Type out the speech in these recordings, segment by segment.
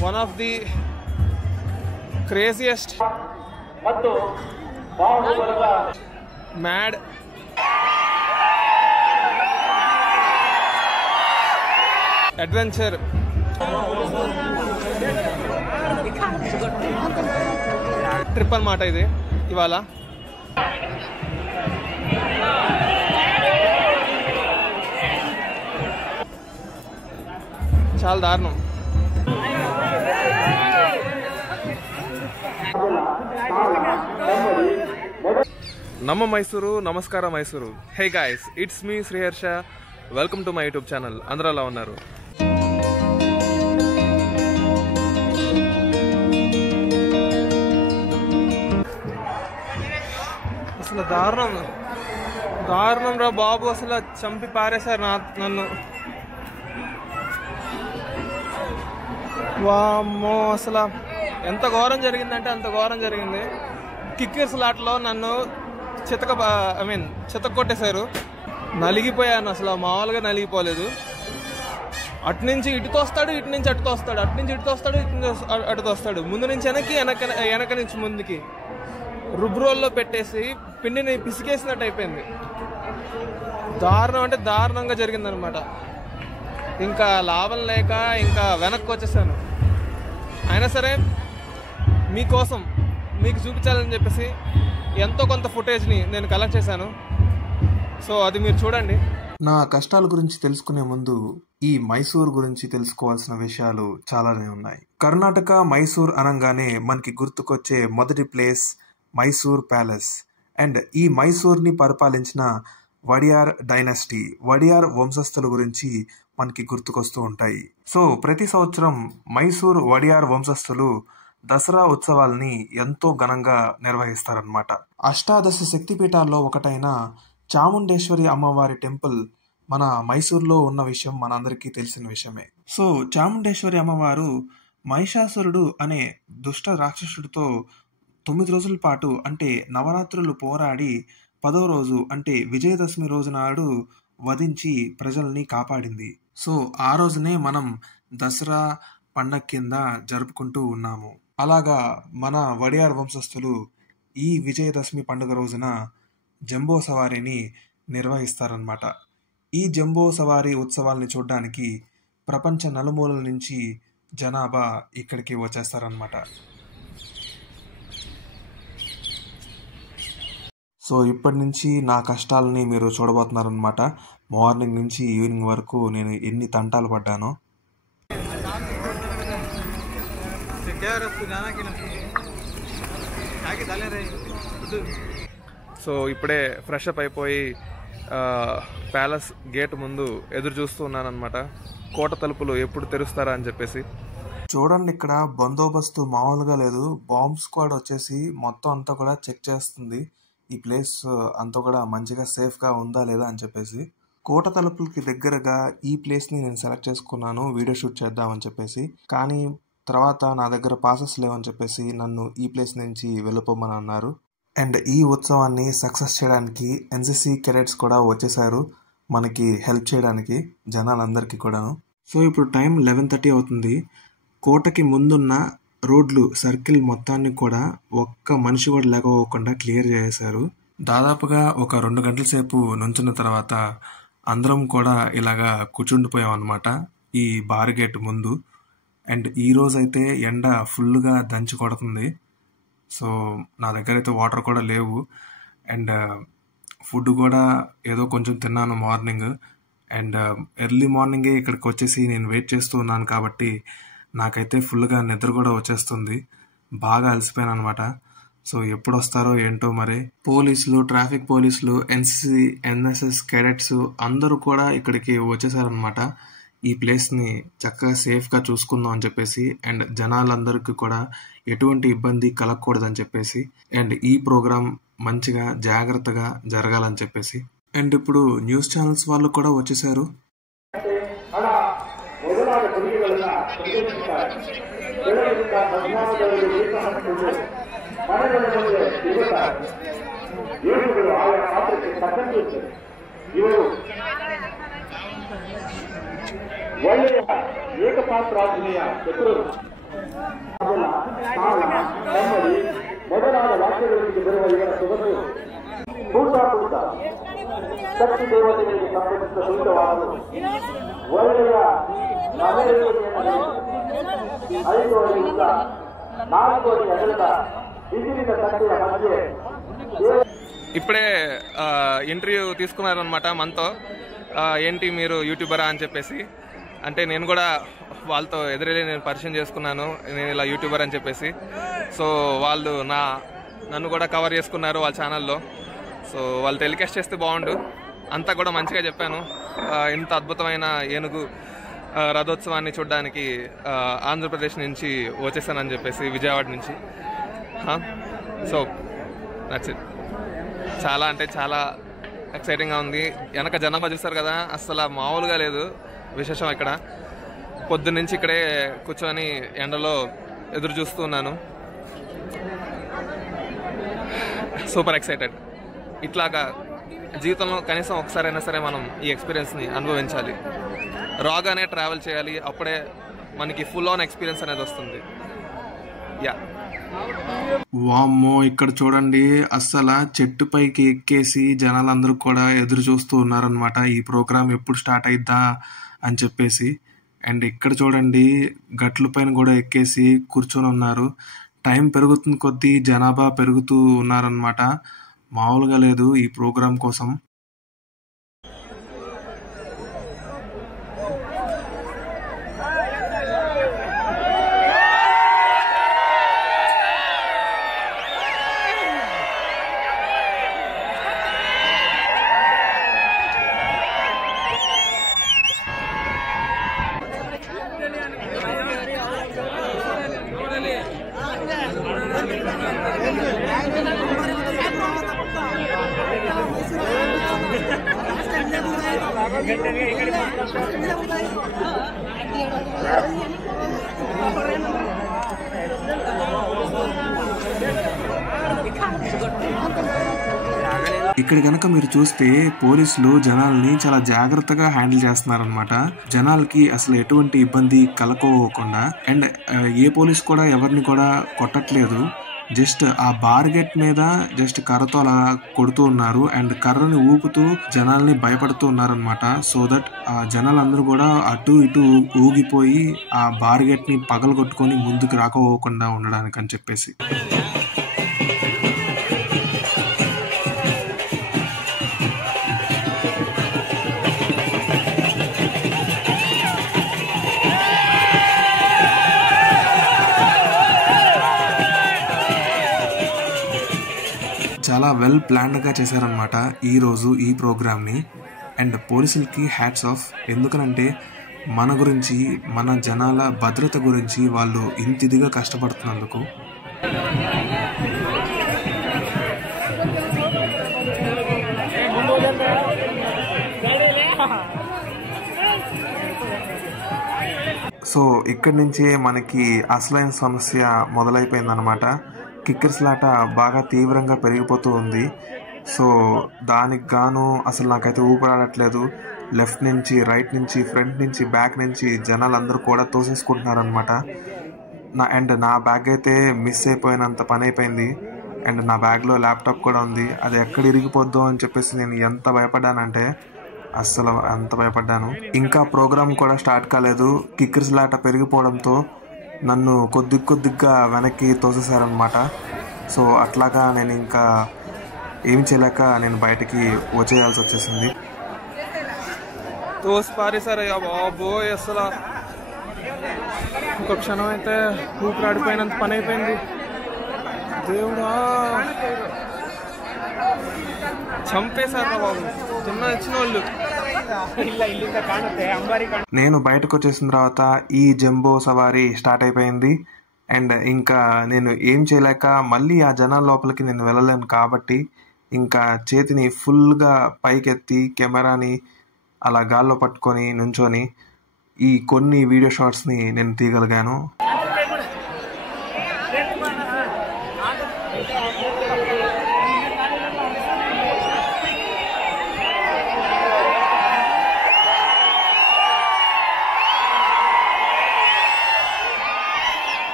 one of the craziest mad adventure trip అన్నమాట ఇది ఇవాళ. చాలా దారుణం. నమ్మ మైసూరు, నమస్కారం Mysuru. Hey guys, it's me Sriharsha. Welcome to my YouTube channel. అందరూ ఎలా ఉన్నారు? అసలు దారుణం దారుణం రా బాబు, అసలు చంపి పారేశారు నన్ను. వామ్మో, అసలు ఎంత ఘోరం జరిగిందంటే అంత ఘోరం జరిగింది. కిక్కర్స్ లాట్లో నన్ను చితక కొట్టేశారు. నలిగిపోయాను, అసలు మామూలుగా నలిగిపోలేదు. అటు నుంచి ఇటుకు వస్తాడు, ఇటు నుంచి అటుకు వస్తాడు, అటు నుంచి ఇటుకు వస్తాడు, ఇటు నుంచి అటుకు వస్తాడు, ముందు నుంచి వెనక్కి, వెనక నుంచి ముందుకి రుబ్రోల్లో పెట్టేసి పిండిని పిసికేసినట్టు అయిపోయింది. దారుణం అంటే దారుణంగా జరిగిందనమాట. ఇంకా లాభం లేక ఇంకా వెనక్కి వచ్చేసాను. అయినా సరే మీకోసం మీకు చూపించాలని చెప్పేసి ఎంతో కొంత ఫుటేజ్ని నేను కలెక్ట్ చేశాను. సో అది మీరు చూడండి. నా కష్టాల గురించి తెలుసుకునే ముందు ఈ మైసూర్ గురించి తెలుసుకోవాల్సిన విషయాలు చాలానే ఉన్నాయి. కర్ణాటక మైసూర్ అనగానే మనకి గుర్తుకొచ్చే మొదటి ప్లేస్ మైసూర్ ప్యాలెస్. అండ్ ఈ మైసూర్ని పరిపాలించిన వడియార్ డైనాసిటీ, వడియార్ వంశస్థుల గురించి మనకి గుర్తుకొస్తూ ఉంటాయి. సో ప్రతి సంవత్సరం మైసూర్ వడియార్ వంశస్థులు దసరా ఉత్సవాల్ని ఎంతో ఘనంగా నిర్వహిస్తారనమాట. అష్టాదశ శక్తిపీఠాల్లో ఒకటైన చాముండేశ్వరి అమ్మవారి టెంపుల్ మన మైసూర్లో ఉన్న విషయం మనందరికీ తెలిసిన విషయమే. సో చాముండేశ్వరి అమ్మవారు మహిషాసురుడు అనే దుష్ట రాక్షసుడితో 9 రోజుల పాటు అంటే నవరాత్రులు పోరాడి 10వ రోజు అంటే విజయదశమి రోజు నాడు వధించి ప్రజల్ని కాపాడింది. సో ఆ రోజునే మనం దసరా పండగ కింద జరుపుకుంటూ ఉన్నాము. అలాగా మన వడియార్ వంశస్థులు ఈ విజయదశమి పండుగ రోజున జంబో సవారీని నిర్వహిస్తారనమాట. ఈ జంబో సవారీ ఉత్సవాల్ని చూడడానికి ప్రపంచ నలుమూలల నుంచి జనాభా ఇక్కడికి వచ్చేస్తారనమాట. సో ఇప్పటి నుంచి నా కష్టాలని మీరు చూడబోతున్నారనమాట. మార్నింగ్ నుంచి ఈవినింగ్ వరకు నేను ఎన్ని తంటాలు పడ్డానో. సో ఇప్పుడే ఫ్రెష్ అప్ అయిపోయి ప్యాలెస్ గేట్ ముందు ఎదురు చూస్తూ ఉన్నాను అనమాట. కోట తలుపులు ఎప్పుడు తెరుస్తారా అని చెప్పేసి. చూడండి, ఇక్కడ బందోబస్తు మామూలుగా లేదు. బాంబ్ స్క్వాడ్ వచ్చేసి మొత్తం అంతా కూడా చెక్ చేస్తుంది ఈ ప్లేస్ అంతా కూడా మంచిగా సేఫ్గా ఉందా లేదా అని చెప్పేసి. కోట తలుపులకి దగ్గరగా ఈ ప్లేస్ని నేను సెలెక్ట్ చేసుకున్నాను వీడియో షూట్ చేద్దామని చెప్పేసి. కానీ తర్వాత నా దగ్గర పాసెస్ లేవని చెప్పేసి నన్ను ఈ ప్లేస్ నుంచి వెళ్ళిపోమని అన్నారు. అండ్ ఈ ఉత్సవాన్ని సక్సెస్ చేయడానికి ఎన్సిసి కెడెట్స్ కూడా వచ్చేసారు మనకి హెల్ప్ చేయడానికి, జనాలందరికీ కూడాను. సో ఇప్పుడు టైం 11:30 అవుతుంది. కోటకి ముందున్న రోడ్లు సర్కిల్ మొత్తాన్ని కూడా ఒక్క మనిషి కూడా లేకపోకుండా క్లియర్ చేశారు. దాదాపుగా ఒక 2 గంటల సేపు నుంచున్న తర్వాత అందరం కూడా ఇలాగా కూర్చుండిపోయాం అనమాట ఈ బార్గేట్ ముందు. అండ్ ఈ రోజైతే ఎండ ఫుల్గా దంచి కొడుతుంది. సో నా దగ్గర అయితే వాటర్ కూడా లేవు. అండ్ ఫుడ్ కూడా ఏదో కొంచెం తిన్నాను మార్నింగ్. అండ్ ఎర్లీ మార్నింగే ఇక్కడికి వచ్చేసి నేను వెయిట్ చేస్తూ ఉన్నాను కాబట్టి నాకైతే ఫుల్గా నిద్ర కూడా వచ్చేస్తుంది. బాగా అలసిపోయాను అనమాట. సో ఎప్పుడు వస్తారో ఏంటో మరి. పోలీసులు, ట్రాఫిక్ పోలీసులు, ఎన్సిసి, ఎన్ఎస్ఎస్ కెడెట్స్ అందరూ కూడా ఇక్కడికి వచ్చేసారనమాట. ఈ ప్లేస్ని చక్కగా సేఫ్గా చూసుకుందాం అని చెప్పేసి. అండ్ జనాలందరికీ కూడా ఎటువంటి ఇబ్బంది కలగకూడదని చెప్పేసి. అండ్ ఈ ప్రోగ్రామ్ మంచిగా జాగ్రత్తగా జరగాలని చెప్పేసి. అండ్ ఇప్పుడు న్యూస్ ఛానల్స్ వాళ్ళు కూడా వచ్చేసారు. ಒಳ್ಳೆಯ ಏಕಪಾತ್ರಾಭಿನಯ ಚತುರರು ಮೊದಲಾದ ವಾಕ್ಯಗಳೊಂದಿಗೆ ಬರುವ ಇವರ ಸೊಗಸು ಕೂಟ ಶಕ್ತಿ ದೇವತೆಗಳಿಗೆ ಸಂಬಂಧಿಸಿದ ಸೂಕ್ತವಾದದು. ಒಳ್ಳೆಯ 5 ಅಡಿ ಉದ್ದ 4 ಅಡಿ ಅಗಲದ ಬಿಸಿಲಿನ ಕಟ್ಟೆಯ ಮಧ್ಯೆ ఇప్పుడే ఇంటర్వ్యూ తీసుకున్నారనమాట మనతో. ఏంటి మీరు యూట్యూబరా అని చెప్పేసి, అంటే నేను కూడా వాళ్ళతో ఎదురెళ్ళి నేను పరిచయం చేసుకున్నాను, నేను ఇలా యూట్యూబర్ అని చెప్పేసి. సో వాళ్ళు నన్ను కూడా కవర్ చేసుకున్నారు వాళ్ళ ఛానల్లో. సో వాళ్ళు టెలికాస్ట్ చేస్తే బాగుండు, అంతా కూడా మంచిగా చెప్పాను. ఇంత అద్భుతమైన ఏనుగు రథోత్సవాన్ని చూడడానికి ఆంధ్రప్రదేశ్ నుంచి వచ్చేసానని చెప్పేసి, విజయవాడ నుంచి. So that's it. చాలా అంటే చాలా ఎక్సైటింగ్గా ఉంది. వెనక జనాభా చూస్తారు కదా, అసలు మామూలుగా లేదు విశేషం. ఇక్కడ పొద్దున్నుంచి ఇక్కడే కూర్చొని ఎండలో ఎదురు చూస్తూ ఉన్నాను. Super excited. ఇట్లాగా జీవితంలో కనీసం ఒకసారైనా సరే మనం ఈ ఎక్స్పీరియన్స్ని అనుభవించాలి. రాగానే ట్రావెల్ చేయాలి, అప్పుడే మనకి ఫుల్ ఆన్ ఎక్స్పీరియన్స్ అనేది వస్తుంది. యా, వామ్మో, ఇక్కడ చూడండి, అస్సలు చెట్టు పైకి ఎక్కేసి జనాలందరూ కూడా ఎదురు చూస్తూ ఉన్నారనమాట ఈ ప్రోగ్రామ్ ఎప్పుడు స్టార్ట్ అయిద్దా అని చెప్పేసి. అండ్ ఇక్కడ చూడండి, గట్ల పైన కూడా ఎక్కేసి కూర్చొని ఉన్నారు. టైం పెరుగుతున్న కొద్దీ జనాభా పెరుగుతూ ఉన్నారనమాట. మామూలుగా లేదు ఈ ప్రోగ్రాం కోసం. ఇక్కడ కనుక మీరు చూస్తే పోలీసులు జనాల్ని చాలా జాగ్రత్తగా హ్యాండిల్ చేస్తున్నారనమాట. జనాలకి అసలు ఎటువంటి ఇబ్బంది కలకోకుండా. అండ్ ఏ పోలీస్ కూడా ఎవరిని కూడా కొట్టట్లేదు, జస్ట్ ఆ బార్గెట్ మీద జస్ట్ కర్రతో అలా కొడుతూ ఉన్నారు. అండ్ కర్రని ఊపుతూ జనాల్ని భయపడుతూ ఉన్నారనమాట. సో దట్ ఆ జనాలందరూ కూడా అటు ఇటు ఊగిపోయి ఆ బార్గెట్ ని పగలగొట్టుకొని ముందుకు రాకపోకుండా ఉండడానికి అని చెప్పేసి. చాలా వెల్ ప్లాన్డ్గా చేశారనమాట ఈరోజు ఈ ప్రోగ్రామ్ని. అండ్ పోలీసులకి హ్యాట్స్ ఆఫ్. ఎందుకనంటే మన గురించి, మన జనాల భద్రత గురించి వాళ్ళు ఇంత ఇదిగా కష్టపడుతున్నందుకు. సో ఇక్కడి నుంచే మనకి అసలైన సమస్య మొదలైపోయిందనమాట. కిక్కర్స్ లాట బాగా తీవ్రంగా పెరిగిపోతూ ఉంది. సో దానికి గాను అసలు నాకైతే ఊపిరాడట్లేదు. లెఫ్ట్ నుంచి, రైట్ నుంచి, ఫ్రంట్ నుంచి, బ్యాక్ నుంచి జనాలందరూ కూడా తోసేసుకుంటున్నారనమాట. నా బ్యాగ్ అయితే మిస్ అయిపోయినంత పని అయిపోయింది. అండ్ నా బ్యాగ్లో ల్యాప్టాప్ కూడా ఉంది. అది ఎక్కడ ఇరిగిపోద్దో అని చెప్పేసి నేను ఎంత భయపడ్డానంటే అస్సలు అంత భయపడ్డాను. ఇంకా ప్రోగ్రామ్ కూడా స్టార్ట్ కాలేదు. కిక్కర్స్ లాట పెరిగిపోవడంతో నన్ను కొద్దిగా వెనక్కి తోసేశారనమాట. సో అట్లాగా నేను ఇంకా ఏం చేయలేక నేను బయటికి వచ్చేయాల్సి వచ్చేసింది. తోసి పారేశారయ్యా బాబోయ్. అసలు ఒక క్షణం అయితే ఊపిరాడిపోయినంత పని అయిపోయింది. దేవుడా, చంపేశారా బాబు తిన్న ఇచ్చిన వాళ్ళు. నేను బయటకు వచ్చేసిన తర్వాత ఈ జంబో సవారీ స్టార్ట్ అయిపోయింది. అండ్ ఇంకా నేను ఏం చేయలేక మళ్ళీ ఆ జనాల లోపలికి నేను వెళ్ళలేను కాబట్టి ఇంకా చేతిని ఫుల్గా పైకెత్తి కెమెరాని అలా గాల్లో పట్టుకొని నుంచొని ఈ కొన్ని వీడియో షాట్స్ని నేను తీయగలిగాను.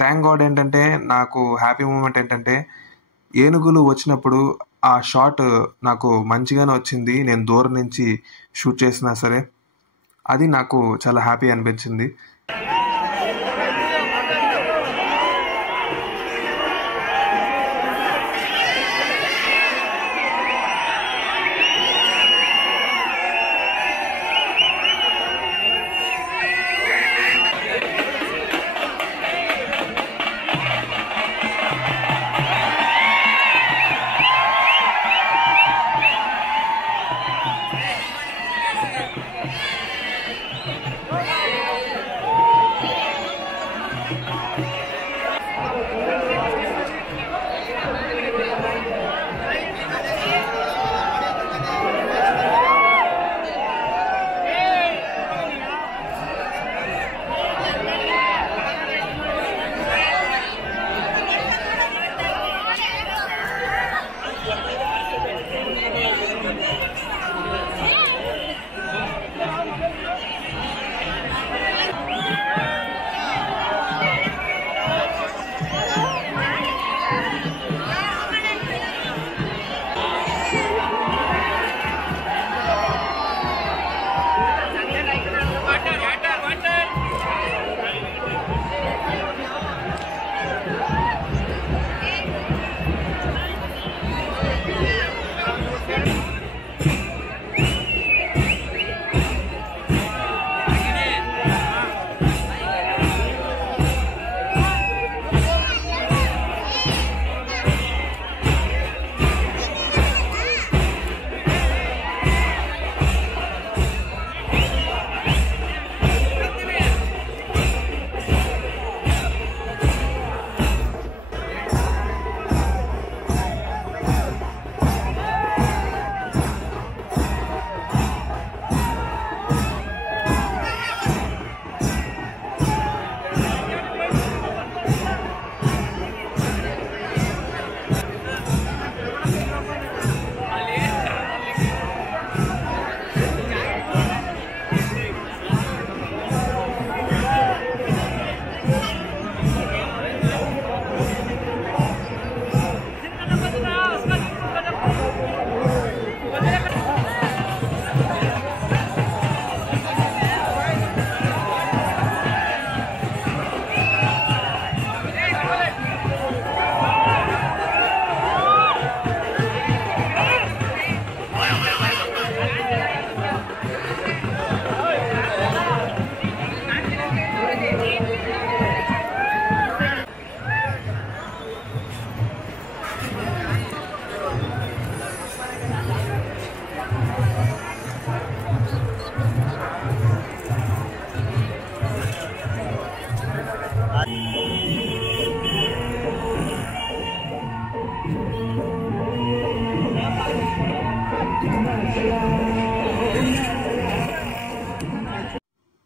థ్యాంక్ గాడ్ ఏంటంటే నాకు హ్యాపీ మూమెంట్ ఏంటంటే ఏనుగులు వచ్చినప్పుడు ఆ షాట్ నాకు మంచిగానే వచ్చింది. నేను దూరం నుంచి షూట్ చేసినా సరే అది నాకు చాలా హ్యాపీ అనిపించింది.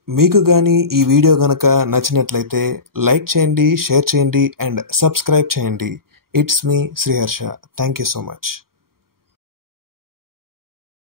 మీకు కానీ ఈ వీడియో గనక నచ్చినట్లయితే లైక్ చేయండి, షేర్ చేయండి అండ్ సబ్స్క్రైబ్ చేయండి. It's me Sriharsha. Thank you so much.